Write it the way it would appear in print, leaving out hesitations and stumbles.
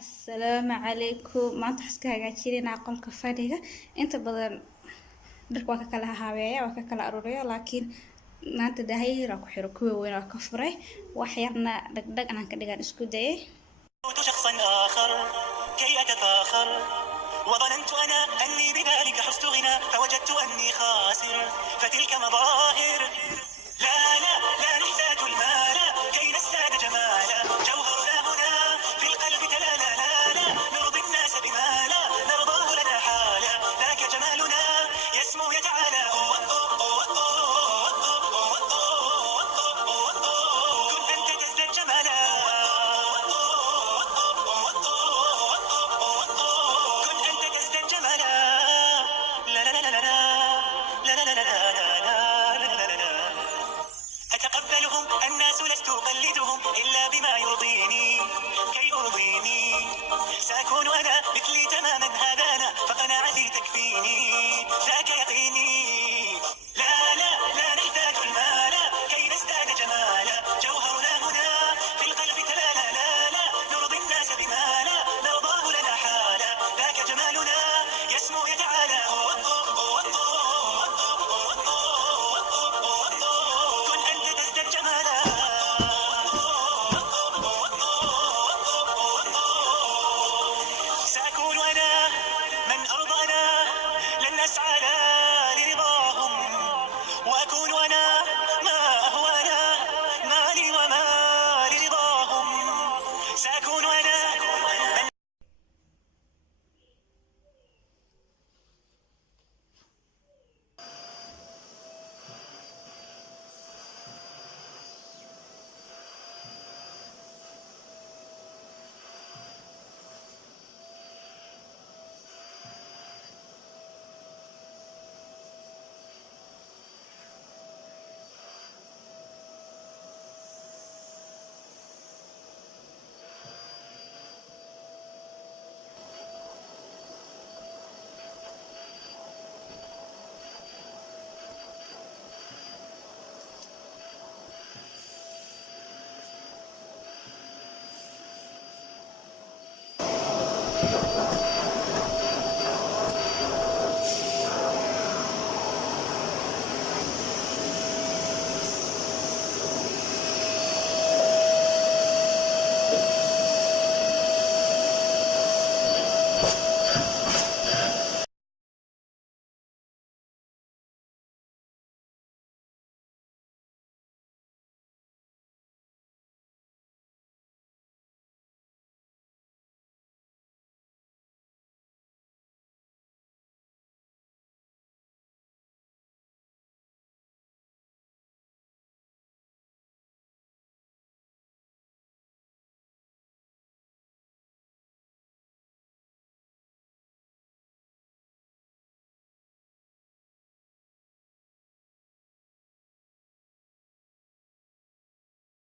السلام عليكم. ما تحس كهجاتينا قل كفادية أنت بدل درك وكا كلا هاوية وكا كلا أرورية لكن ما أنت دهي راكو حركوه وين راكو فري وحيرنا دق أنا كدقان اسكو داي شخصا آخر كي أتفاخر وظننت أنا أني بذلك حزت غنى فوجدت أني خاسر فتلك مظاهر لا نحتاج المال كي نزداد جمالا جوهرنا هنا في القلب لا نرضي الناس بما لا نرضاه لنا حالا ذاك جمالنا يسمو يتعالى كن أنت تزداد جمالا كن أنت تزداد جمالا لا لا لا لا لا لا لا لا لا لا أتقبلهم الناس لست أقلدهم إلا بما يرضيني كي أرضيني سأكون أنا مثلي تماما هذا أنا فقناعتي تكفيني ذاك يقيني لا نحتاج المال كي نزداد جمالا جوهرنا هنا في القلب لا نرضي الناس بما لا نرضاه لنا حالا ذاك جمالنا يسمو يتعالى كن أنت تزداد جمالا سأكون أنا من أرضانا لن أسعى لرضاهم وأكون أنا ما أهوانا مالي وما لرضاهم سأكون أنا من